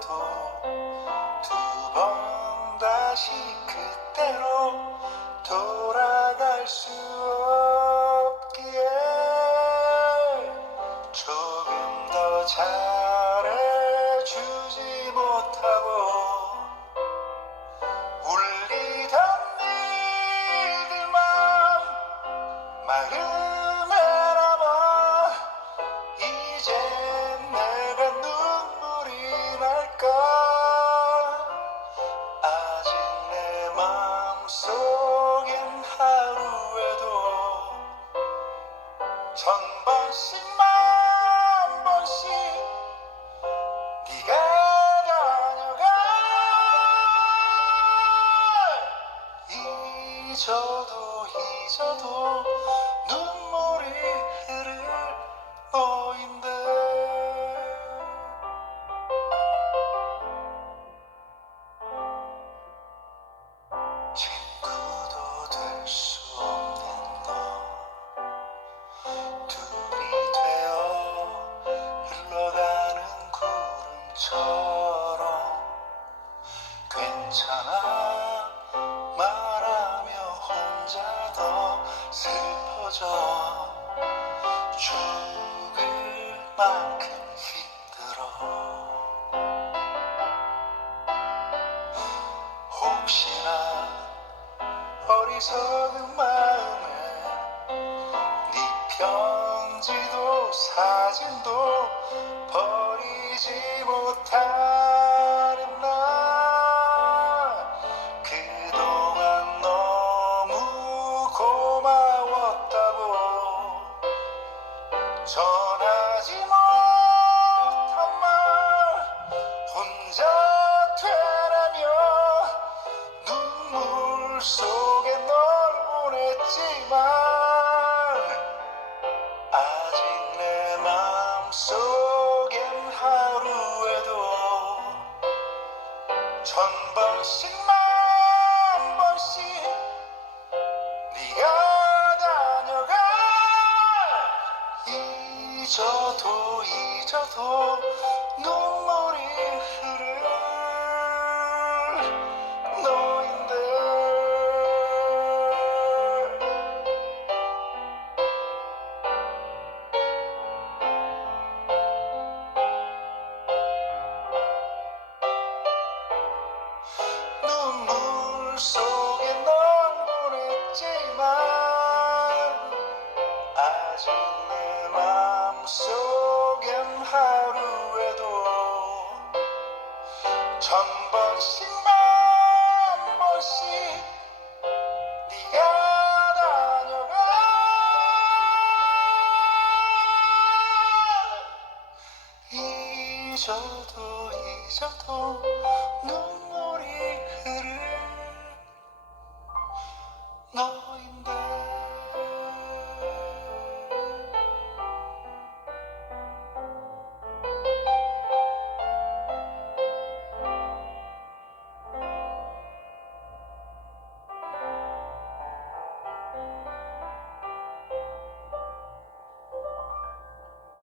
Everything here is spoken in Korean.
되어도 두 번 다시 그때로 돌아갈 수 없기에 조금 더 잘해주지 못하고 울리던 일들만 마음에 남아 이젠 내가 눈물이 날까. 아직 내 마음속엔 하루에도 천 번씩 만 번씩 네가 다녀가. 잊어도 눈물이 흐를 너인데 친구도 될 수 없는 너 둘이 되어 흘러가는 구름처럼 괜찮아 말하며 혼자 더 슬퍼져 죽을 만큼 힘들어. 혹시나 어리석은 마음에 네 편지도 사진도 버리지 못하는 나 그동안 너무 고마웠다고 전하지 못한 말 혼자 되라며 눈물 속에 널 보냈지만 아직 내 마음속엔 하루에도 천 번씩 만 번씩 네가 다녀가. 잊어도 눈물이 흐를 너인데 눈물 속에 널 보냈지만 아직 내 마음속엔 하루에도 천 번씩 만 번씩 네가 다녀가. 잊어도 눈물이 흐를 너